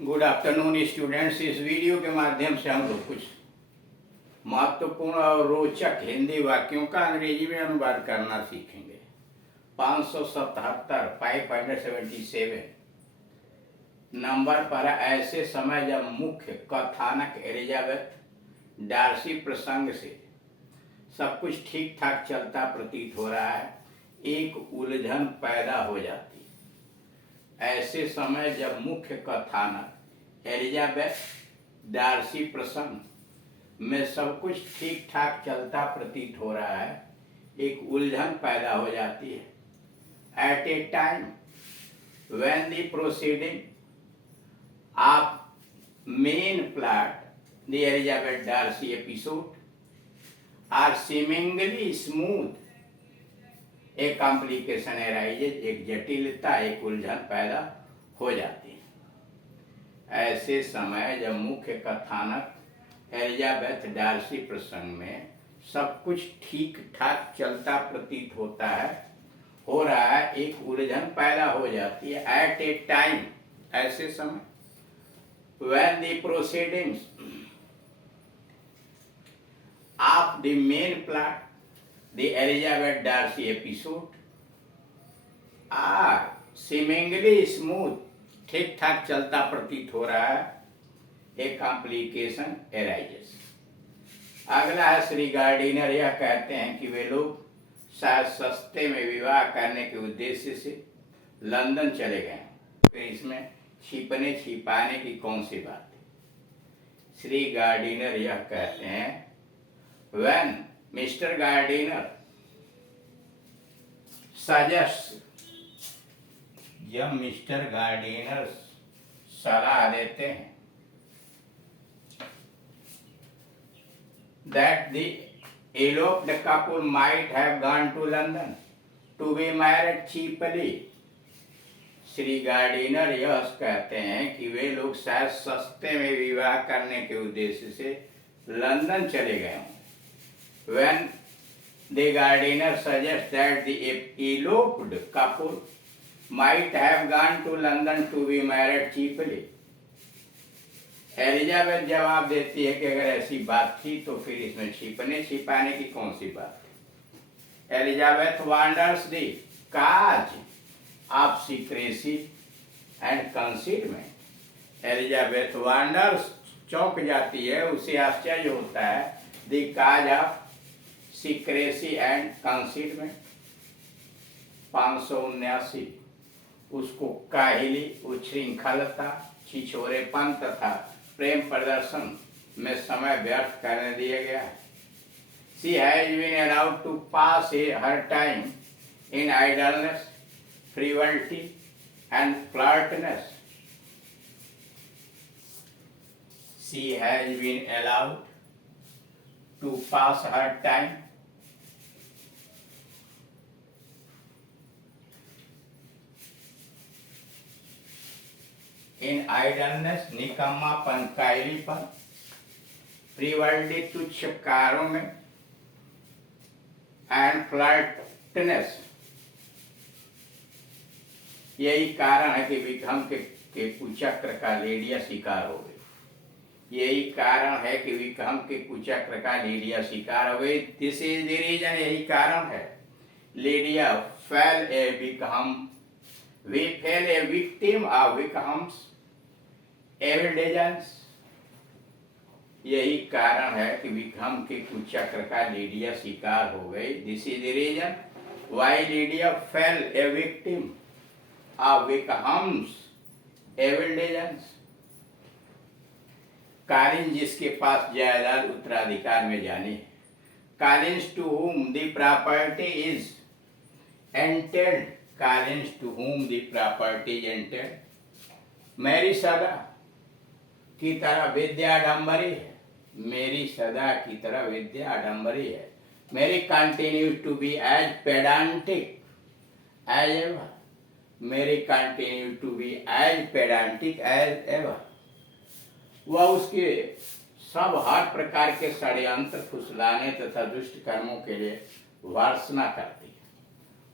Good afternoon students. इस video के माध्यम से हम लोग कुछ महत्वपूर्ण और रोचक हिंदी वाक्यों का अंग्रेजी में अनुवाद करना सीखेंगे। 577 577 नंबर पर ऐसे समय जब मुख्य कथानक एलिजाबेथ डार्सी प्रसंग से सब कुछ ठीक ठाक चलता प्रतीत हो रहा है, एक उलझन पैदा हो जाती है। ऐसे समय जब मुख्य कथानक एलिजाबेथ डार्सी प्रसंग में सब कुछ ठीक ठाक चलता प्रतीत हो रहा है, एक उलझन पैदा हो जाती है। At a time when the proceeding of main plot, the Elizabeth Darcy episode, are seemingly smooth, एक कॉम्प्लिकेशन arises, एक जटिलता, एक उलझन पैदा हो जाती है। ऐसे समय जब मुख्य कथानक एलिजाबेथ डार्सी प्रसंग में सब कुछ ठीक ठाक चलता प्रतीत होता है, हो रहा है, एक उलझन पैदा हो जाती है। एट ए टाइम, ऐसे समय, when the proceedings of the main plot, the Elizabeth Darcy episode, are seemingly smooth, ठीक ठाक चलता प्रतीत हो रहा है, एक कॉम्प्लिकेशन arises। अगला है, श्री गार्डिनर यह कहते हैं कि वे लोग शायद सस्ते में विवाह करने के उद्देश्य से लंदन चले गए। फिर इसमें छिपने छिपाने की कौन सी बात है? श्री गार्डिनर यह कहते हैं, when मिस्टर गार्डिनर सजेस्ट, जब मिस्टर गार्डिनर सलाह देते हैं, that the eloped couple might have gone to London to be married cheaply, Shri Gardiner यह कहते हैं कि वे लोग शायद सस्ते में विवाह करने के उद्देश्य से लंदन चले गए हों। When the gardener suggests that the eloped couple might have gone to London to be married cheaply, Elizabeth जवाब देती है कि अगर ऐसी बात थी तो फिर इसमें छिपने छिपाने की कौन सी बात है? Elizabeth wonders the cause of secrecy and concealment। Elizabeth wonders, चौंक जाती है, उसे आश्चर्य होता है, the cause of secrecy and concealment। 579 उसको काहिली, उच्छृंखलता, छिछोरेपन तथा प्रेम प्रदर्शन में समय व्यर्थ करने दिया गया है। She has been allowed to pass her time in idleness, frivolity and flirtiness। She has been allowed to pass her time in idleness, निकम्मापन, कायलीपन, फ्रीवर्ल्डी, तुच्छ कार्यों में, एंड फ्लर्टनेस, यही कारण है कि विक्रम के कुचक्र का लेडिया शिकार हो गई। यही कारण है कि विक्रम के कुचक्र का लेडिया शिकार हो गई। दिस इज द रीजन, यही कारण है। Lydia fell a Wickham, we fell a victim of Wickham's evidence, यही कारण है कि विक्रम के कुचक्र का लीडिया शिकार हो गई। This is the reason why Lydia fell a victim of Wickham's evidence. Collins, जिसके पास जायदाद उत्तराधिकार में जानी है। Collins to whom the property is entailed, Collins to whom the property is entailed। मेरी सदा की तरह विद्याडंबरी है, मेरी सदा की तरह विद्याडंबरी है। Mary continue to be as pedantic as ever, Mary continue to be as pedantic as ever. वह उसके सब हर प्रकार के षड्यंत्र, फुसलाने तथा दुष्ट कर्मों के लिए भर्त्सना करती है।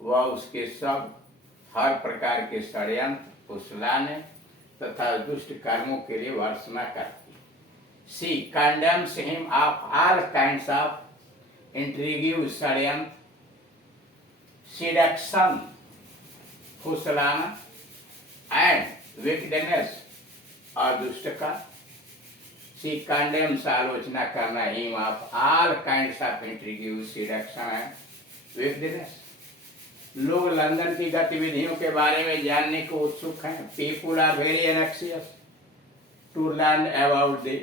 वह उसके सब हर प्रकार के षड्यंत्र, फुसलाने तथा दुष्ट कर्मों के लिए भर्त्सना करती। She condemns him of all kinds of intrigue, षड्यंत्र, seduction, फुसलाना एंड विकडेनेस और दुष्ट का। सी कंडेम्स, आलोचना करना, him of all kinds of intrigue, seduction and wickedness. लोग लंदन की गतिविधियों के बारे में जानने को उत्सुक हैं। People are very anxious to learn about the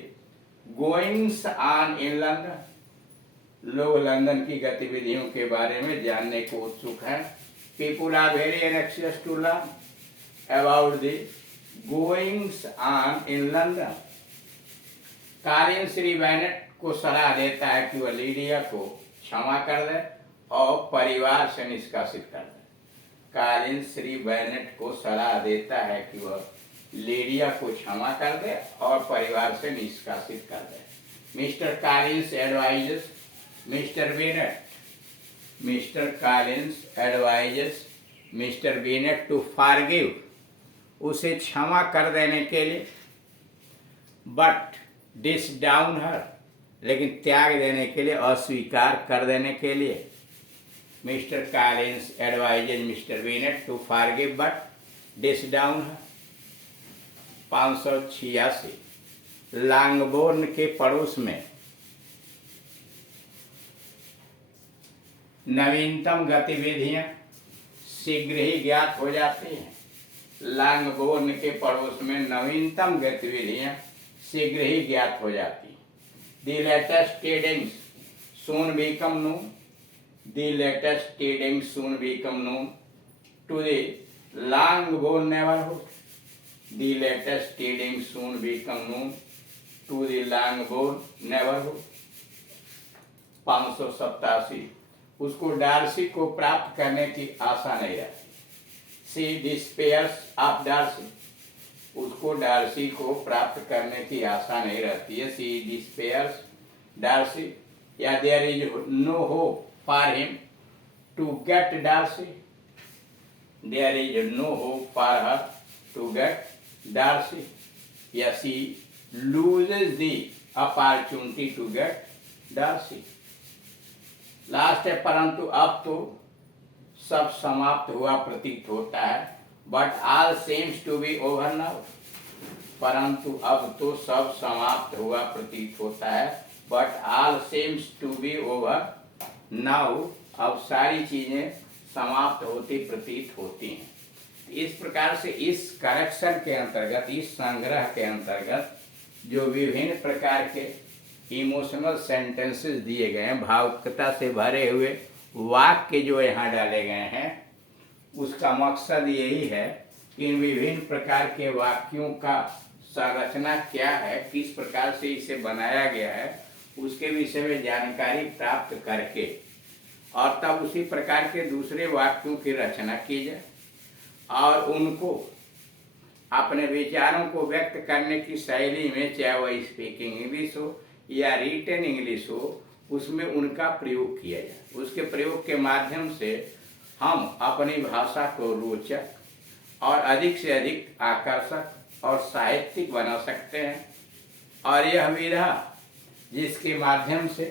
goings on in London. लोग लंदन की गतिविधियों के बारे में जानने को उत्सुक हैं। People are very anxious to learn about the goings on in London. कालीन श्री बेनेट को सलाह देता है कि वह लीडिया को क्षमा कर दे और परिवार से निष्कासित कर दे। कालीन श्री बेनेट को सलाह देता है कि वह लीडिया को क्षमा कर दे और परिवार से निष्कासित कर दे। Mr Collins advises Mr Bennet Mr Collins advises Mr Bennet to forgive, उसे क्षमा कर देने के लिए, बट डिस डाउन हर, लेकिन त्याग देने के लिए, अस्वीकार कर देने के लिए। Mr Collins advises Mr Bennet to forgive but disown her. 586 Longbourn के पड़ोस में नवीनतम गतिविधियां शीघ्र ही ज्ञात हो जाती हैं। लॉन्गबोर्न के पड़ोस में नवीनतम गतिविधियां शीघ्र ही ज्ञात हो जाती हैं। The latest tidings soon become known, the latest tidings soon become known to the Longbourn neighbourhood, the latest tidings soon become known to the Longbourn neighbourhood. 587 उसको डार्सी को प्राप्त करने की आशा नहीं रहती। सी डिस्पेयर्स ऑफ डार्सी, उसको Darcy को प्राप्त करने की आशा नहीं रहती है। सी डिस्पेयर्स डार्सी, या there is no hope for him to get Darcy, there is no hope for her to get Darcy, या she loses the opportunity to get Darcy. Last है, परंतु अब तो सब समाप्त हुआ प्रतीत होता है। But all seems to be over now, परंतु अब तो सब समाप्त हुआ प्रतीत होता है। But all seems to be over now, अब सारी चीजें समाप्त होती प्रतीत होती हैं। इस प्रकार से इस करेक्शन के अंतर्गत, इस संग्रह के अंतर्गत जो विभिन्न प्रकार के इमोशनल सेंटेंसेस दिए गए हैं, भावुकता से भरे हुए वाक्य जो यहाँ डाले गए हैं, उसका मकसद यही है कि इन विभिन्न प्रकार के वाक्यों का संरचना क्या है, किस प्रकार से इसे बनाया गया है, उसके विषय में जानकारी प्राप्त करके और तब उसी प्रकार के दूसरे वाक्यों की रचना की जाए और उनको अपने विचारों को व्यक्त करने की शैली में, चाहे वह स्पीकिंग इंग्लिश हो या रिटन इंग्लिश हो, उसमें उनका प्रयोग किया जाए। उसके प्रयोग के माध्यम से हम अपनी भाषा को रोचक और अधिक से अधिक आकर्षक और साहित्यिक बना सकते हैं। और यह विधा जिसके माध्यम से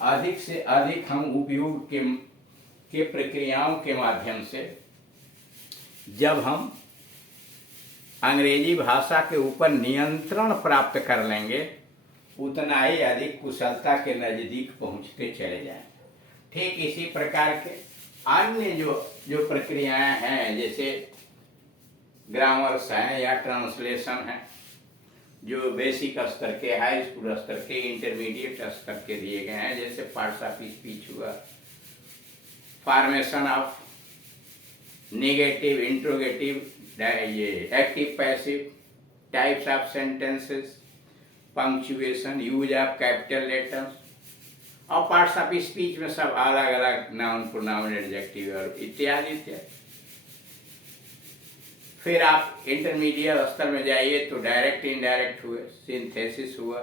अधिक हम उपयोग के प्रक्रियाओं के माध्यम से जब हम अंग्रेजी भाषा के ऊपर नियंत्रण प्राप्त कर लेंगे, उतना ही अधिक कुशलता के नज़दीक पहुंचते चले जाएं। ठीक इसी प्रकार के अन्य जो प्रक्रियाएं हैं, जैसे ग्रामर्स हैं या ट्रांसलेशन हैं, जो बेसिक स्तर के, हाई स्कूल स्तर के, इंटरमीडिएट स्तर के दिए गए हैं, जैसे पार्ट्स ऑफ स्पीच हुआ, फॉर्मेशन ऑफ नेगेटिव, इंट्रोगेटिव, ये active passive, types of sentences, punctuation, use of capital letters, और पार्ट्स ऑफ स्पीच में सब अलग अलग नाउन, प्रोनाउन, एडजेक्टिव और इत्यादि इत्यादि। फिर आप इंटरमीडिएट स्तर में जाइए तो डायरेक्ट इनडायरेक्ट हुए, सिंथेसिस हुआ,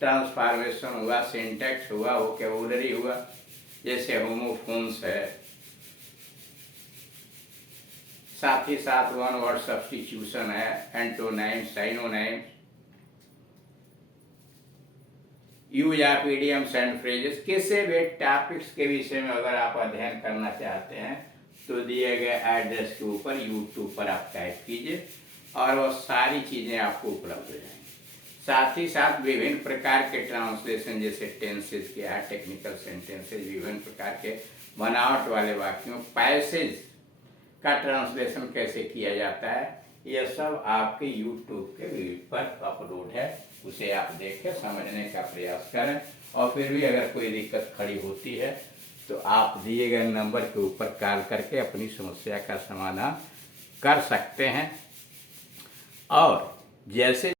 ट्रांसफॉर्मेशन हुआ, सिंटैक्स हुआ, वोकैबुलरी हुआ, जैसे होमोफोन्स है, साथ ही साथ वन वर्ड सब्स्टिट्यूशन है, antonym, synonym, use of idioms and phrases. किसी भी टॉपिक्स के विषय में अगर आप अध्ययन करना चाहते हैं तो दिए गए एड्रेस के ऊपर यूट्यूब पर आप टाइप कीजिए और वो सारी चीज़ें आपको उपलब्ध हो जाएंगी। साथ ही साथ विभिन्न प्रकार के ट्रांसलेशन, जैसे टेंसेज क्या है, टेक्निकल सेंटेंसेज, विभिन्न प्रकार के बनावट वाले वाक्यों, पैसेज का ट्रांसलेशन कैसे किया जाता है, यह सब आपके यूट्यूब के वीडियो पर अपलोड है। उसे आप देखें, समझने का प्रयास करें और फिर भी अगर कोई दिक्कत खड़ी होती है तो आप दिए गए नंबर के ऊपर कॉल करके अपनी समस्या का समाधान कर सकते हैं। और जैसे